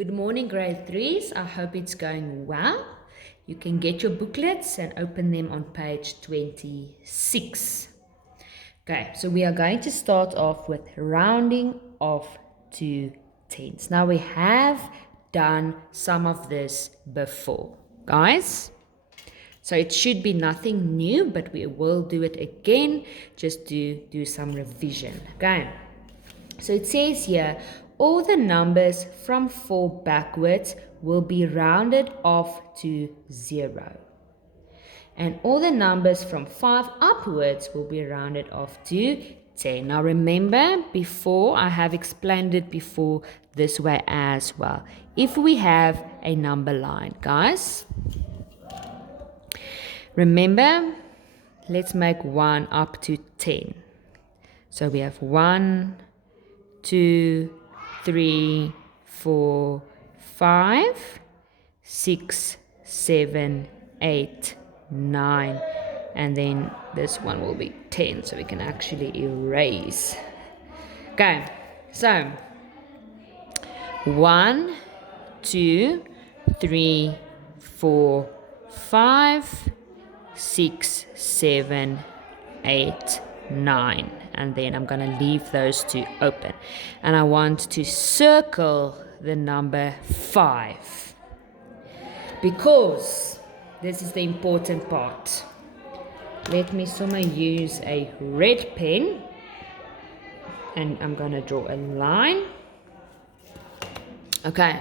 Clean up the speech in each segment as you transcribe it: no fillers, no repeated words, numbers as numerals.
Good morning, grade 3s. I hope it's going well. You can get your booklets and open them on page 26. Okay, so we are going to start off with rounding off to tens. Now we have done some of this before, guys. So it should be nothing new, but we will do it again just to do some revision. Okay. So it says here, all the numbers from 4 backwards will be rounded off to 0. And all the numbers from 5 upwards will be rounded off to 10. Now remember, before I have explained it before this way as well. If we have a number line, guys, remember, let's make 1 up to 10. So we have 1, 2, 3, 4, 5, 6, 7, 8, 9, and then this one will be 10, so we can actually erase. Okay, so 1, 2, 3, 4, 5, 6, 7, 8, 9, and then I'm going to leave those two open, and I want to circle the number 5 because this is the important part. Let me somehow use a red pen, and I'm going to draw a line. Okay,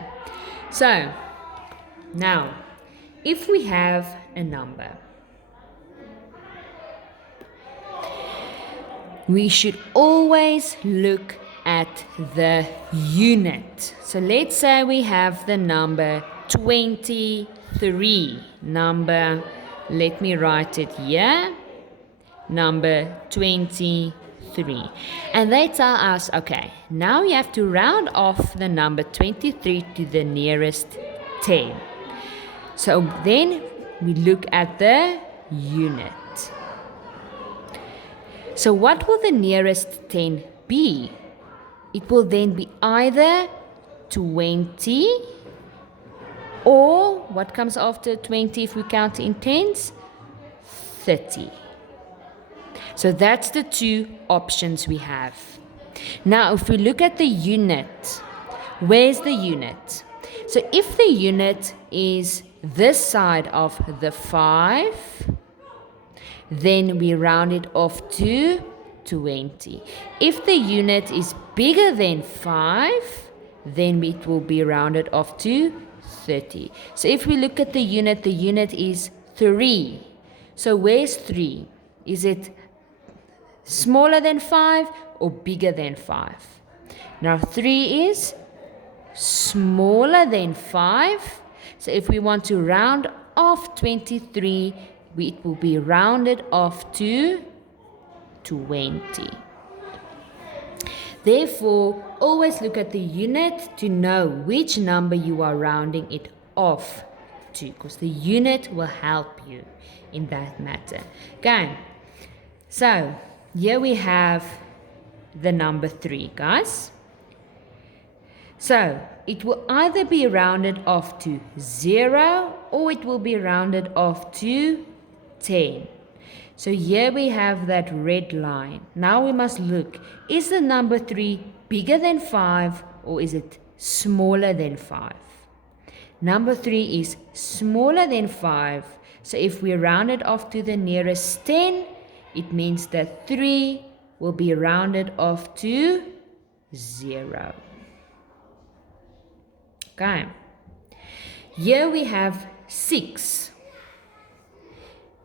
so now if we have a number, we should always look at the unit. So let's say we have the number 23. Let me write it here. Number 23. And they tell us, okay, now you have to round off the number 23 to the nearest 10. So then we look at the unit. So what will the nearest 10 be? It will then be either 20 or what comes after 20 if we count in tens? 30. So that's the two options we have. Now if we look at the unit, where's the unit? So if the unit is this side of the 5, then we round it off to 20. If the unit is bigger than 5, then it will be rounded off to 30. So if we look at the unit is 3. So where's 3? Is it smaller than 5 or bigger than 5? Now 3 is smaller than 5. So if we want to round off 23, it will be rounded off to 20. Therefore, always look at the unit to know which number you are rounding it off to, because the unit will help you in that matter. Okay, so here we have the number 3, guys. So it will either be rounded off to 0 or it will be rounded off to 10. So here we have that red line. Now we must look, is the number 3 bigger than 5 or is it smaller than 5? Number 3 is smaller than 5. So if we round it off to the nearest 10, it means that 3 will be rounded off to 0. Okay. Here we have 6.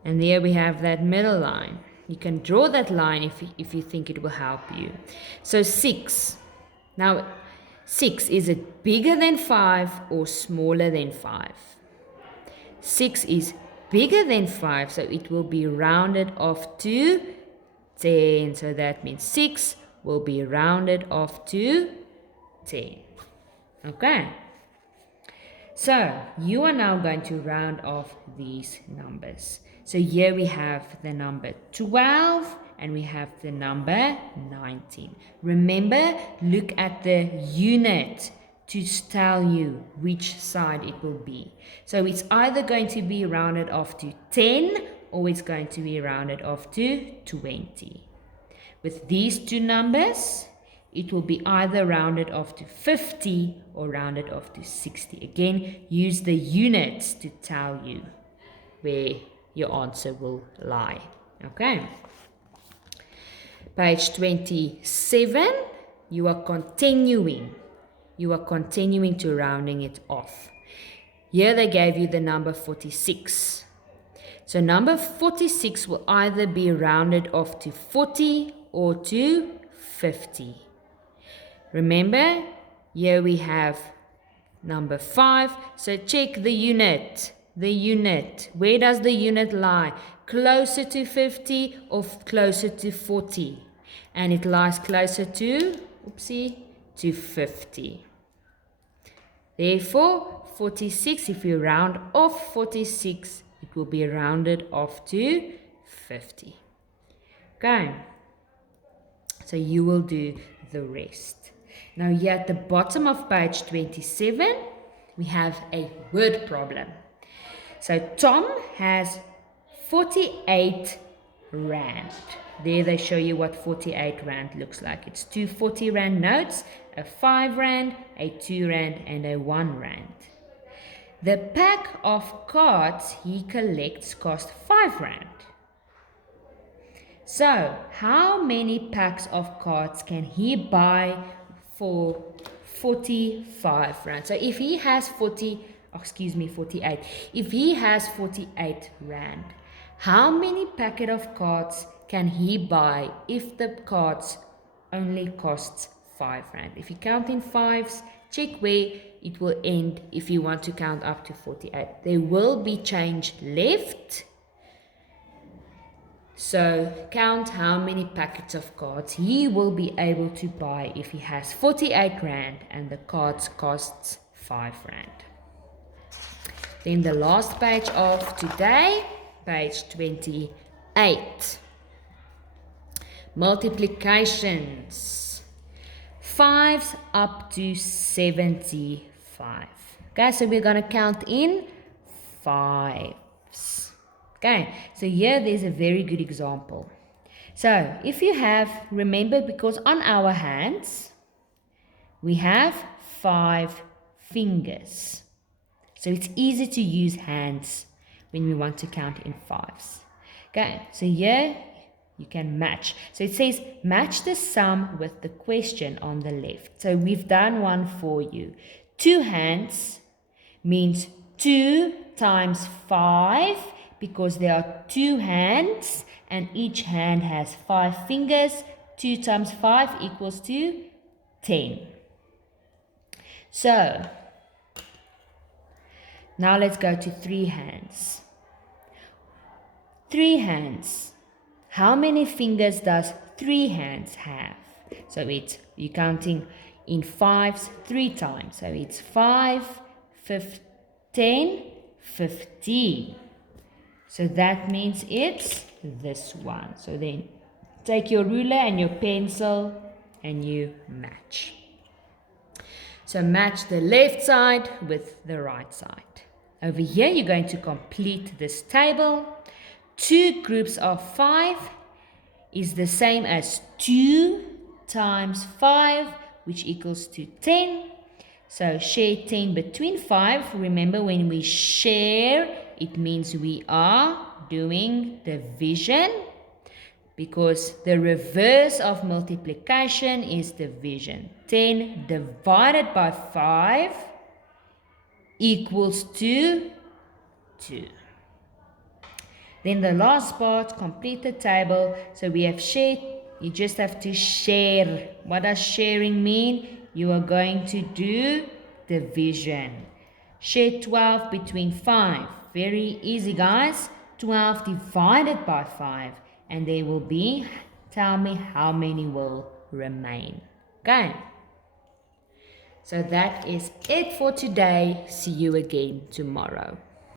And there we have that middle line. You can draw that line if you think it will help you. So 6. Now 6, is it bigger than 5 or smaller than 5? 6 is bigger than 5, so it will be rounded off to 10. So that means 6 will be rounded off to 10. Okay. So you are now going to round off these numbers. So here we have the number 12 and we have the number 19. Remember, look at the unit to tell you which side it will be. So it's either going to be rounded off to 10 or it's going to be rounded off to 20. With these two numbers, it will be either rounded off to 50 or rounded off to 60. Again, use the units to tell you where your answer will lie. Okay. Page 27, you are continuing. You are continuing to rounding it off. Here they gave you the number 46. So number 46 will either be rounded off to 40 or to 50. Remember, here we have number 5. So check the unit. The unit. Where does the unit lie? Closer to 50 or closer to 40? And it lies closer to, to 50. Therefore, 46, if you round off 46, it will be rounded off to 50. Okay. So you will do the rest. Now here at the bottom of page 27, we have a word problem. So Tom has 48 rand. There they show you what 48 rand looks like. It's two 40 rand notes, a 5 rand, a 2 rand, and a 1 rand. The pack of cards he collects cost 5 rand. So, how many packs of cards can he buy for 45 rand? So, if he has 48. If he has 48 rand, how many packet of cards can he buy if the cards only costs 5 rand? If you count in fives, check where it will end if you want to count up to 48. There will be change left. So count how many packets of cards he will be able to buy if he has 48 rand and the cards costs 5 rand. Then the last page of today, page 28. Multiplications. 5s up to 75. Okay, so we're going to count in 5s. Okay, so here there's a very good example. So if you have, remember, because on our hands, we have 5 fingers. So it's easy to use hands when we want to count in 5s. Okay, so here you can match. So it says match the sum with the question on the left. So we've done one for you. 2 hands means 2 times 5 because there are 2 hands and each hand has 5 fingers. 2 times 5 equals to 10. So now let's go to 3 hands. 3 hands. How many fingers does 3 hands have? So it's, you're counting in 5s 3 times. So it's 5, 10, 15. So that means it's this one. So then take your ruler and your pencil and you match. So match the left side with the right side. Over here you're going to complete this table. 2 groups of 5 is the same as 2 times 5, which equals to 10. So share 10 between 5. Remember, when we share, it means we are doing division, because the reverse of multiplication is division. 10 divided by 5 equals to 2. Then the last part, complete the table. So we have shared. You just have to share. What does sharing mean? You are going to do division. Share 12 between 5. Very easy, guys. 12 divided by 5. And there will be, tell me how many will remain. Okay. So that is it for today. See you again tomorrow.